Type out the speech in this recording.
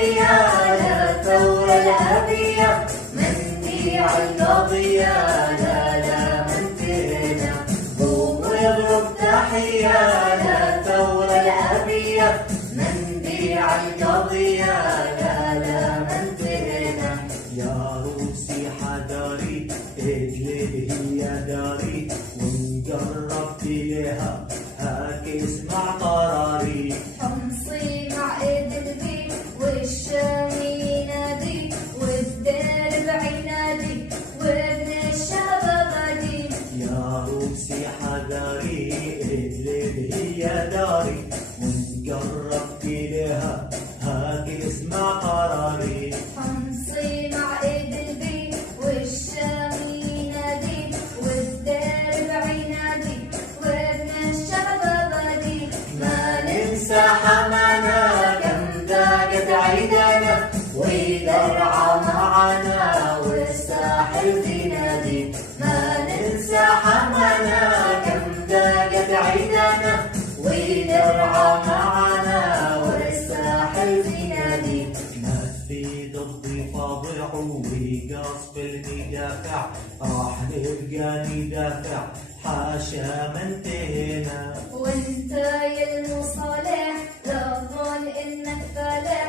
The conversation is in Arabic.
تحية للثورة الأبية، مندي عالقضية لا لا ما انتهينا. قوم واضرب تحية للثورة الأبية، مندي عالقضية لا لا ما انتهينا. يا روسي حذري إدلب هي داري، وإن قربت لها هاك اسمع قراري. حمصي مع إدلبي والشام ينادي، والدرب عنادي وابن الشباب غادي. يا روسي حذري إدلب هي داري، وإن قربت لها هاك اسمع قراري. حمصي مع إدلبي والشام ينادي، والدرب عنادي وابن الشباب غادي. ما ننسى حمانا كم ذاقت عيدانا، ويدرع معنا والساحل في نادي. ما ننسى حمانا كم ذاقت عيدانا، ويدرع معنا والساحل في نادي. ناس في ضدي فاضع ويقص في المدافع، راح نبقى ندافع حاشا ما انتهينا. وانت يا المصالح لا تظن انك فالح،